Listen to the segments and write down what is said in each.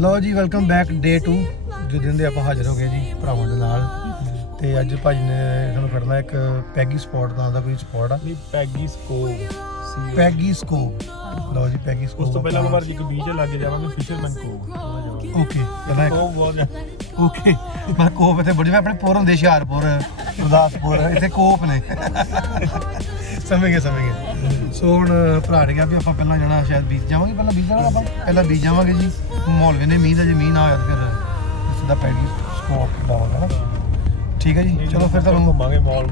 ਲਓ ਜੀ welcome back ਡੇ 2 ਜਿਸ ਦੇ ਆਪਾਂ ਹਾਜ਼ਰ ਹੋ ਗਏ ਜੀ ਭਰਾਵਾਂ ਦੇ ਨਾਲ। ਤੇ ਅੱਜ ਭਾਜੀ ਨੇ ਸਾਨੂੰ ਕਰਨਾ ਇੱਕ ਪੈਗੀ ਸਪੌਟ ਨਾਂ ਦਾ ਕੋਈ ਸਪੌਟ ਆ ਨਹੀਂ ਪੈਗੀ ਸਕੋਵ ਪੈਗੀ ਸਕੋਵ। ਲਓ ਜੀ ਪੈਗੀ ਸਕੋਵ ਉਸ ਤੋਂ ਪਹਿਲਾਂ ਆਪਾਂ ਇੱਕ ਬੀਚ ਲੱਗ ਜਾਵਾਂਗੇ ਫਿਸ਼ਰਮੈਨ ਕੋਵ। ਓਕੇ ਪਹਿਲਾਂ ਕੋਵ ਬਹੁਤ ਓਕੇ ਮੈਂ ਕੋਪ ਇੱਥੇ ਬੜੀ ਆਪਣੇ ਪੁਰ ਹੁੰਦੇ ਹੁਸ਼ਿਆਰਪੁਰ ਗੁਰਦਾਸਪੁਰ ਇੱਥੇ ਕੋਪ ਨੇ ਸਮਝ ਗਏ ਸੋ ਹੁਣ ਭਰਾ ਨੇ ਕਿਹਾ ਵੀ ਆਪਾਂ ਪਹਿਲਾਂ ਜਾਣਾ ਸ਼ਾਇਦ ਬੀਚ ਜਾਵਾਂਗੇ ਪਹਿਲਾਂ ਬੀਚ ਜਾਵਾਂਗੇ ਜੀ ਮਾਹੌਲ ਵੀ ਨੇ ਮੀਂਹ ਦਾ ਜੇ ਮੀਂਹ ਨਾ ਹੋਇਆ ਤਾਂ ਫਿਰ ਸਿੱਧਾ ਪੈਗੀ ਸਕੋਪ ਲਾਵਾਂਗੇ ਨਾ। ਠੀਕ ਹੈ ਜੀ ਚਲੋ ਫਿਰ ਤੁਹਾਨੂੰ ਘੁੰਮਾਂਗੇ ਮਾਲ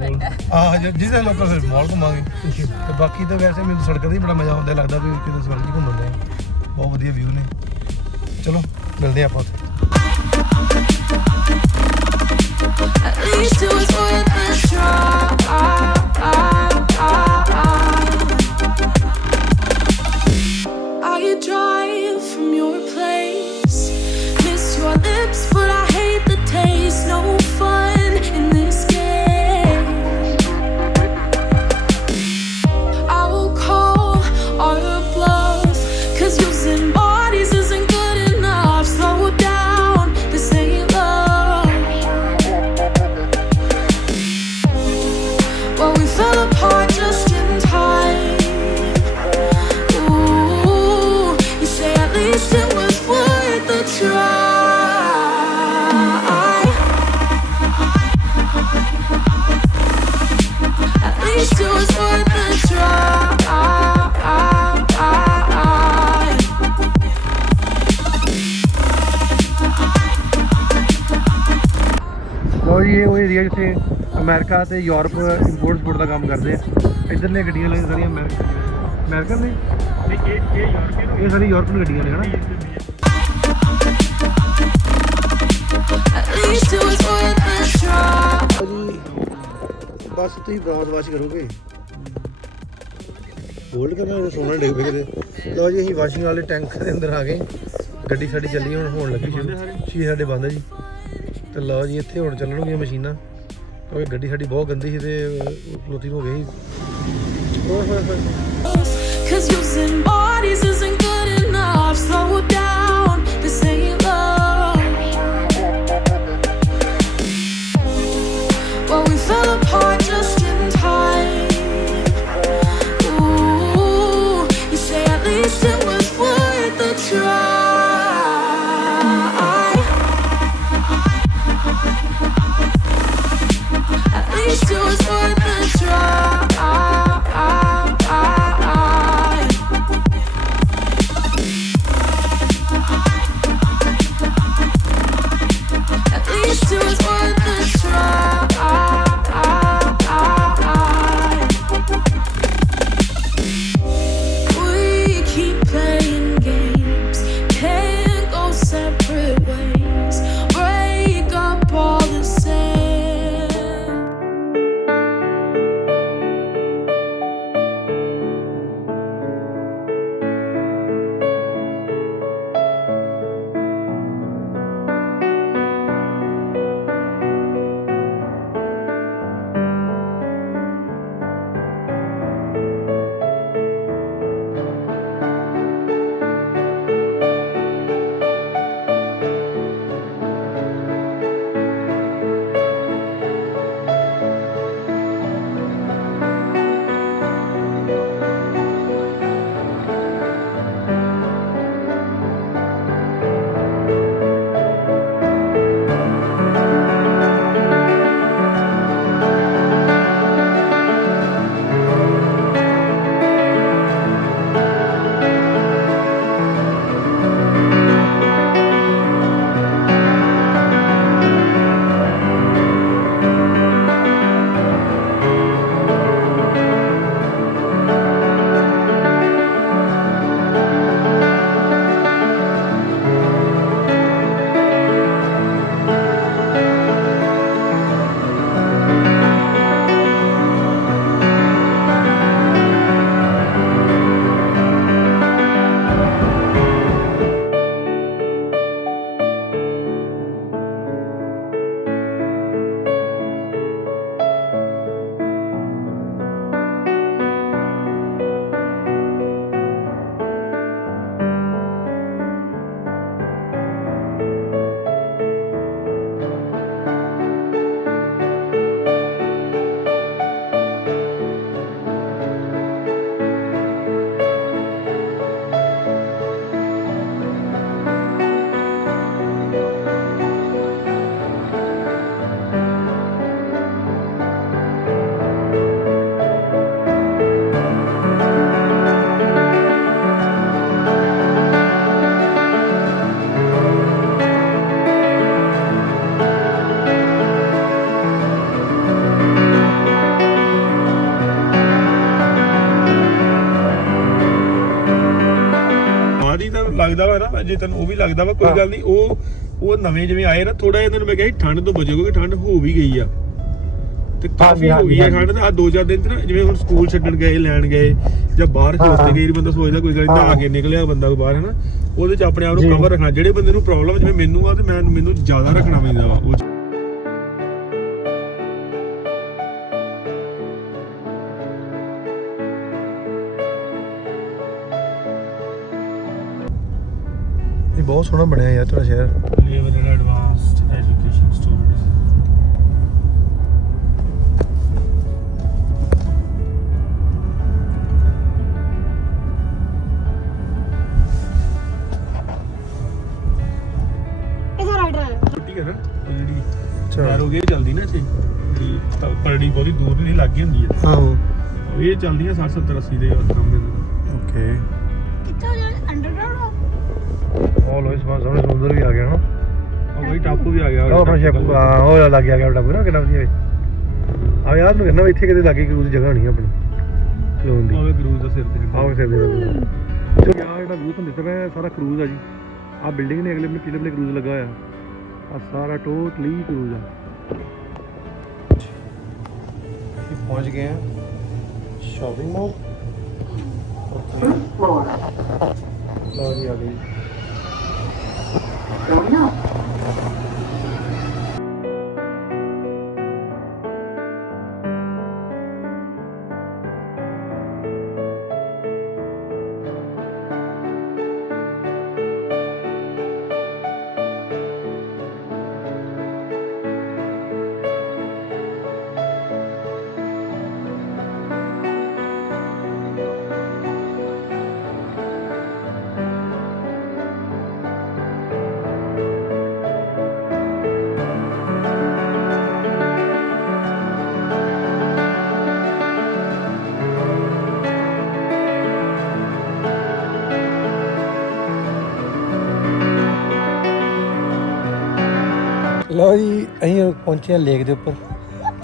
ਆਹ ਜਿਹਦੇ ਲੋਕਾਂ ਫਿਰ ਮਾਲ ਘੁੰਮਾਂਗੇ ਤੇ ਬਾਕੀ ਤਾਂ ਵੈਸੇ ਮੈਨੂੰ ਸੜਕ ਦਾ ਹੀ ਬੜਾ ਮਜ਼ਾ ਆਉਂਦਾ ਲੱਗਦਾ ਵੀ ਕਿਤੇ ਸੜਕ 'ਚ ਘੁੰਮਣ ਦੇ ਬਹੁਤ ਵਧੀਆ ਵਿਊ ਨੇ। ਚਲੋ ਮਿਲਦੇ ਆਪਾਂ ਉੱਥੇ। At least it was worth a try. I drive from your place, miss your lips, but I hate the taste. No fun in this game. I will call our bluff, 'cause using bodies isn't good enough. Slow down, this ain't love. Well, we fell apart just in time. Ooh, you say at least it was worth a try. At least it was worth a try. ਲਓ ਜੀ ਇਹ ਉਹ area ਜਿੱਥੇ America ਤੇ Europe import support ਦਾ ਕੰਮ ਕਰਦੇ ਆ। ਇੱਧਰਲੇ ਗੱਡੀਆਂ ਲੱਗੀਆਂ ਸਾਰੀਆਂ ਅਮਰੀਕਨ ਨੇ ਇਹ ਸਾਰੀ ਯੂਰਪੀਅਨ ਗੱਡੀਆਂ ਨੇ ਹਨਾ। At least it was worth a try. ਜੀ ਬਸ ਤੁਸੀਂ ਬਰਾਊਜ਼ ਵਾਸ਼ ਕਰੋਗੇ ਹੋਲਡ ਕਰਨਾ ਸੋਨਾ ਡਿੱਗ ਪਏ ਕਿਤੇ। ਲਓ ਜੀ ਅਸੀਂ ਵਾਸ਼ਿੰਗ ਵਾਲੇ ਟੈਂਕ ਦੇ ਅੰਦਰ ਆ ਗਏ। ਗੱਡੀ ਸਾਡੀ ਚੱਲੀ ਹੁਣ ਹੋਣ ਲੱਗੀ ਸ਼ੁਰੂ ਸ਼ੀਸ਼ੇ ਸਾਡੇ ਬੰਦ ਹੈ ਜੀ। ਤੇ ਲਓ ਜੀ ਇੱਥੇ ਹੁਣ ਚੱਲਣਗੀਆਂ ਮਸ਼ੀਨਾਂ ਕਿਉਂਕਿ ਗੱਡੀ ਸਾਡੀ ਬਹੁਤ ਗੰਦੀ ਸੀ ਤੇ ਖਲੋਤੀ ਹੋ ਗਈ ਸੀ। ਓਏ ਹੋਏ ਹੋਏ Cause using bodies isn't good enough. Slow down, this ain't love. Well, we fell apart just in time. Ooh, you say at least it was worth a try. At least it was worth a try. ਲੱਗਦਾ ਵਾ ਨਾ ਜੇ ਤੈਨੂੰ ਉਹ ਵੀ ਲੱਗਦਾ ਵਾ ਕੋਈ ਗੱਲ ਨਹੀਂ ਉਹ ਨਵੇਂ ਜਿਵੇਂ ਆਏ ਨਾ ਥੋੜਾ ਜਿਹਾ ਮੈਂ ਕਿਹਾ ਠੰਡ ਤੋਂ ਬਚੋ ਕਿਉਂਕਿ ਠੰਡ ਹੋ ਵੀ ਗਈ ਆ ਤੇ ਕਾਫੀ ਹੋ ਗਈ ਆ ਠੰਡ ਤੇ ਆ 2-4 ਦਿਨ ਤੇ ਨਾ ਜਿਵੇਂ ਹੁਣ ਸਕੂਲ ਛੱਡਣ ਗਏ ਲੈਣ ਗਏ ਜਾਂ ਬਾਹਰ ਖੋਸਤੇ ਗਏ ਬੰਦਾ ਸੋਚਦਾ ਕੋਈ ਗੱਲ ਨਹੀਂ ਨਹਾ ਕੇ ਨਿਕਲਿਆ ਬੰਦਾ ਬਾਹਰ ਹਨਾ ਉਹਦੇ ਚ ਆਪਣੇ ਆਪ ਨੂੰ ਕਵਰ ਰੱਖਣਾ ਜਿਹੜੇ ਬੰਦੇ ਨੂੰ ਪ੍ਰੋਬਲਮ ਜਿਵੇਂ ਮੈਨੂੰ ਆ ਤੇ ਮੈਨੂੰ ਜ਼ਿਆਦਾ ਰੱਖਣਾ ਪੈਂਦਾ ਵਾ ਉਹ ਬਹੁਤ ਸੋਹਣਾ ਬਣਿਆ ਯਾਰ ਤੁਹਾਡਾ ਸ਼ਹਿਰ ਲੈਵਲ ਐਡਵਾਂਸਡ ਐਜੂਕੇਸ਼ਨ ਸਟੂਡੈਂਟਸ ਇਹਦਾ ਰਾਈਡਰ ਹੈ ਛੁੱਟੀ ਕਰ ਜਿਹੜੀ ਨੈਰੋਗੇ ਚੱਲਦੀ ਨਾ ਇੱਥੇ ਜਿਹੜੀ ਪਰੜੀ ਬਹੁਤੀ ਦੂਰ ਨਹੀਂ ਲੱਗੀ ਹੁੰਦੀ ਹੈ ਆਹੋ ਇਹ ਚੱਲਦੀਆਂ 60-70-80 ਦੇ ਕੰਮ ਦੇ ਓਕੇ ਕਿੱਥੋਂ ਅੰਡਰਗਰਾਉਂਡ ਉਹ ਲੋਈ ਸੋਹਣਾ ਸੁੰਦਰ ਵੀ ਆ ਗਿਆ ਨਾ ਉਹ ਕੋਈ ਟਾਪੂ ਵੀ ਆ ਗਿਆ ਉਹ ਆਪਣਾ ਸ਼ੈਪ ਉਹ ਲੱਗ ਗਿਆ ਟਾਪੂ ਨਾ ਕਿੰਨਾ ਵਧੀਆ ਆ ਯਾਰ ਨੂੰ ਕਹਿੰਦਾ ਇੱਥੇ ਕਿਤੇ ਲੱਗੇ ਕਰੂਜ਼ ਜਗ੍ਹਾ ਨਹੀਂ ਆਪਣੀ ਖਲੋਣ ਦੀ ਆਵੇ ਕਰੂਜ਼ ਦਾ ਸਿਰ ਤੇ ਆਵੇ ਸਿਰ ਦੇ ਚਲੋ ਯਾਰ ਜਿਹੜਾ ਵਿਊ ਤੁਹਾਨੂੰ ਦਿਖ ਰਿਹਾ ਸਾਰਾ ਕਰੂਜ਼ ਆ ਜੀ ਆ ਬਿਲਡਿੰਗ ਨੇ ਅਗਲੇ ਆਪਣੇ ਕਿਲੇ ਆਪਣੇ ਕਰੂਜ਼ ਲੱਗਾ ਹੋਇਆ ਆ ਸਾਰਾ ਟੋਟਲੀ ਕਰੂਜ਼ ਆ ਅਸੀਂ ਪਹੁੰਚ ਗਏ ਆ ਸ਼ਾਪਿੰਗ ਮਾਲ ਲਓ ਜੀ ਆ ਗਏ ਲਓ ਜੀ ਅਸੀਂ ਪਹੁੰਚੇ ਹਾਂ ਲੇਕ ਦੇ ਉੱਪਰ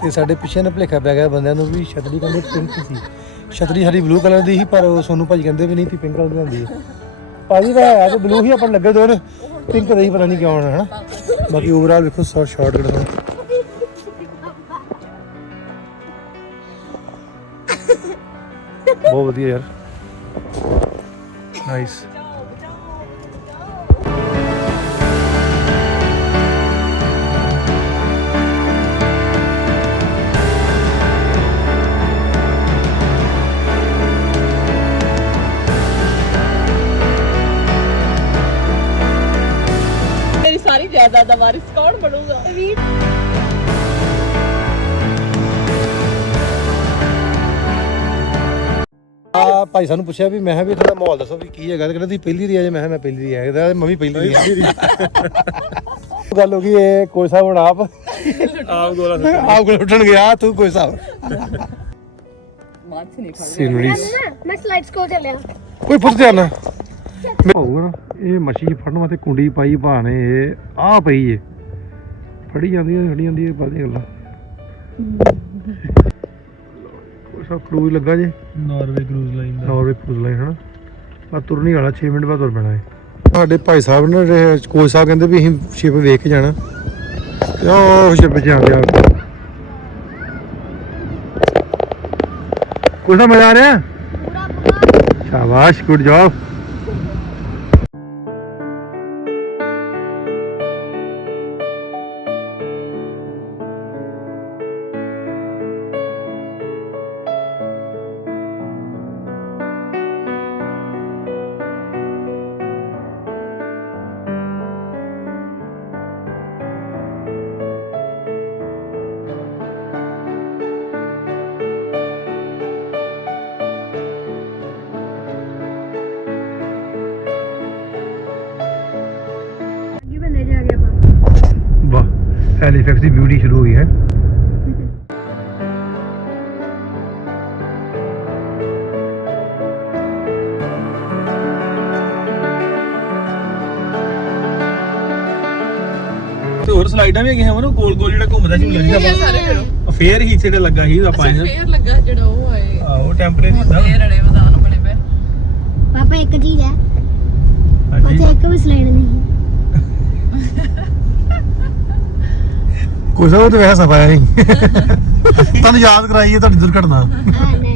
ਤੇ ਸਾਡੇ ਪਿੱਛੇ ਨਾ ਭੁਲੇਖਾ ਪੈ ਗਿਆ ਬੰਦਿਆਂ ਨੂੰ ਵੀ ਛਤਰੀ ਕਹਿੰਦੇ ਪਿੰਕ ਸੀ ਛਤਰੀ ਸਾਡੀ ਬਲੂ ਕਲਰ ਦੀ ਸੀ ਪਰ ਉਹ ਸੋਨੂੰ ਭਾਜੀ ਕਹਿੰਦੇ ਵੀ ਨਹੀਂ ਤੀ ਪਿੰਕ ਕਲਰ ਦੀ ਹੁੰਦੀ ਹੈ ਭਾਜੀ ਦਾ ਹੈ ਤੇ ਬਲੂ ਹੀ ਆਪਾਂ ਲੱਗੇ ਦੋਰ ਪਿੰਕ ਦਾ ਹੀ ਪਤਾ ਨਹੀਂ ਕਿਉਂ ਆਉਣਾ ਹੈ ਨਾ ਬਾਕੀ ਓਵਰਆਲ ਵੇਖੋ ਸ਼ਾਰਟ ਕੱਢੋ ਬਹੁਤ ਵਧੀਆ ਯਾਰ ਨਾਈਸ ਸਾਰੀ ਜਾਇਦਾਦ ਦਾ ਵਾਰਿਸ ਕੌਣ ਬਣੂਗਾ ਆ ਭਾਈ ਸਾਨੂੰ ਪੁੱਛਿਆ ਵੀ ਮੈਂ ਕਿਹਾ ਵੀ ਤੁਹਾਡਾ ਮਾਹੌਲ ਦੱਸੋ ਵੀ ਕੀ ਹੈਗਾ ਤੇ ਕਹਿੰਦਾ ਤੁਸੀਂ ਪਹਿਲੀ ਰੀ ਆਏ ਮੈਂ ਕਿਹਾ ਮੈਂ ਪਹਿਲੀ ਰੀ ਆਇਆ ਤੇ ਮੰਮੀ ਪਹਿਲੀ ਰੀ ਗੱਲ ਹੋ ਗਈ ਇਹ ਕੋਈ ਸਾਹਿਬ ਹੁਣ ਆਪ ਗੋਲਾ ਉੱਠਣ ਗਿਆ ਤੂੰ ਕੋਈ ਸਾਹਿਬ ਮਾਛ ਨਹੀਂ ਫੜ ਸੀਨਰੀਜ਼ ਮੈਂ ਸਲਾਈਡਸ ਕੋ ਚੱਲਿਆ ਕੋਈ ਪੁੱਛ ਜਾਣਾ ਹੋਊਗਾ ਇਹ ਮੱਛੀ ਫੜਨ ਵਾਸਤੇ ਕੁੰਡੀ ਪਾਈ ਭਾ ਨੇ ਇਹ ਆ ਪਈ ਏ ਫੜੀ ਜਾਂਦੀ ਹੈ ਬਾਦੀ ਗੱਲਾਂ ਕੋਈ ਸਭ ਕਰੂਜ਼ ਲੱਗਾ ਜੇ ਨਾਰਵੇ ਕਰੂਜ਼ ਲਾਈਨ ਹਨਾ ਆ ਤੁਰਨੀ ਵਾਲਾ 6 ਮਿੰਟ ਬਾਅਦ ਤੁਰ ਪੈਣਾ ਹੈ ਸਾਡੇ ਭਾਈ ਸਾਹਿਬ ਨੇ ਕੋਚ ਸਾਹਿਬ ਕਹਿੰਦੇ ਵੀ ਅਸੀਂ ਸ਼ਿਪ ਵੇਖ ਕੇ ਜਾਣਾ ਤੇ ਉਹ ਸ਼ਿਪ 'ਚ ਆ ਗਿਆ ਕੁਝ ਨਾ ਮਜ਼ਾ ਆ ਰਿਹਾ ਸ਼ਾਬਾਸ਼ ਗੁੱਡ ਜੌਬ हैलीफैक्स की ब्यूटी शुरू हुई है ਤੇ ਹੋਰ ਸਲਾਈਡਾਂ ਵੀ ਹੈਗੀਆਂ ਮਨੋ ਗੋਲ ਗੋਲ ਜਿਹੜਾ ਘੁੰਮਦਾ ਝੂਲਾ ਜਿਹੜਾ ਫੇਅਰ ਹੀ ਇੱਥੇ ਤੇ ਲੱਗਾ ਸੀ ਆਪਾਂ ਫੇਅਰ ਲੱਗਾ ਜਿਹੜਾ ਉਹ ਆਏ ਉਹ ਟੈਂਪਰੇਰੀ ਹੁੰਦਾ ਫੇਅਰ ਵਾਲੇ ਮੈਦਾਨ ਬਣੇ ਪਏ ਪਾਪਾ ਇੱਕ ਚੀਜ਼ ਹੈ ਹਾਂਜੀ ਵਾਪਸ ਲੈਣ ਨਹੀਂ ਕੁਛ ਉਹ ਤੇ ਵੈਸਾ ਪਾਇਆ ਸੀ ਤੁਹਾਨੂੰ ਯਾਦ ਕਰਾਈਏ ਤੁਹਾਡੀ ਦੁਰਘਟਨਾ ਆ ਨਹੀਂ